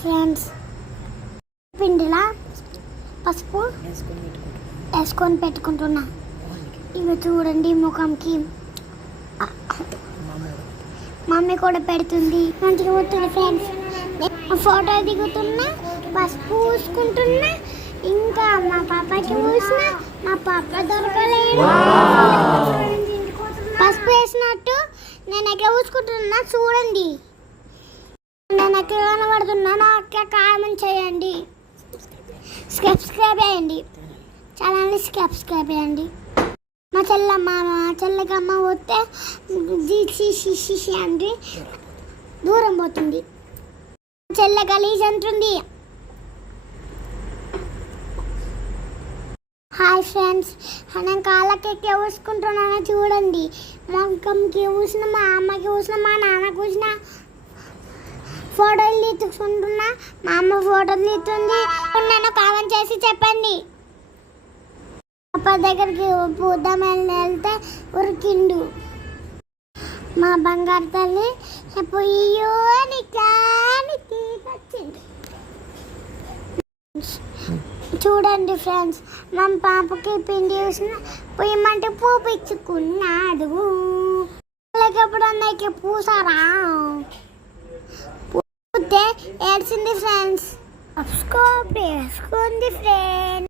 Friends పిండిలా పసుపు వేసుకొని పెట్టుకుంటున్నా. ఇవి చూడండి ముఖంకి మమ్మీ కూడా పెడుతుంది. మంచిగా పోతుంది ఫ్రెండ్స్. ఫోటో దిగుతున్నా, పసుపు పూసుకుంటున్నా, ఇంకా మా పాపకి పూసిన మా పాప దొరకలేదు. పసుపు వేసినట్టు నేను ఎక్కడ పూసుకుంటున్నా చూడండి. నేను ఎక్కడ కనబడుతున్నా నాకు కామెంట్ చేయండి, సబ్స్క్రైబ్ చేయండి, ఛానల్ని సబ్స్క్రైబ్ చేయండి. మా చెల్లెకి అమ్మ పోతే అంటే దూరం పోతుంది. చెల్లె గలీజ్ అంటుంది. హాయ్ ఫ్రెండ్స్, నేను కాళ్ళకి పూసుకుంటున్నాను చూడండి. మొక్కకి పూసిన, మా అమ్మకి పూసిన, మా నాన్నకి పూసిన. ఫోటోలు తీసుకుంటున్నా, మా అమ్మ ఫోటోలు తీస్తుంది. నన్ను కామెంట్ చేసి చెప్పండి. పాప దగ్గరికి పూద్దామని వెళ్తే ఉరికిండు. మా బంగారు తల్లి పొయ్యో అని వచ్చింది. చూడండి ఫ్రెండ్స్, మా పాపకి పిండి చూసిన పొయ్యమంటే పూపించుకున్నాడు. ఎప్పుడన్నా పూసారా పూస్తే ఏడ్చింది ఫ్రెండ్స్. సబ్స్క్రైబ్ చేసుకోండి ఫ్రెండ్స్.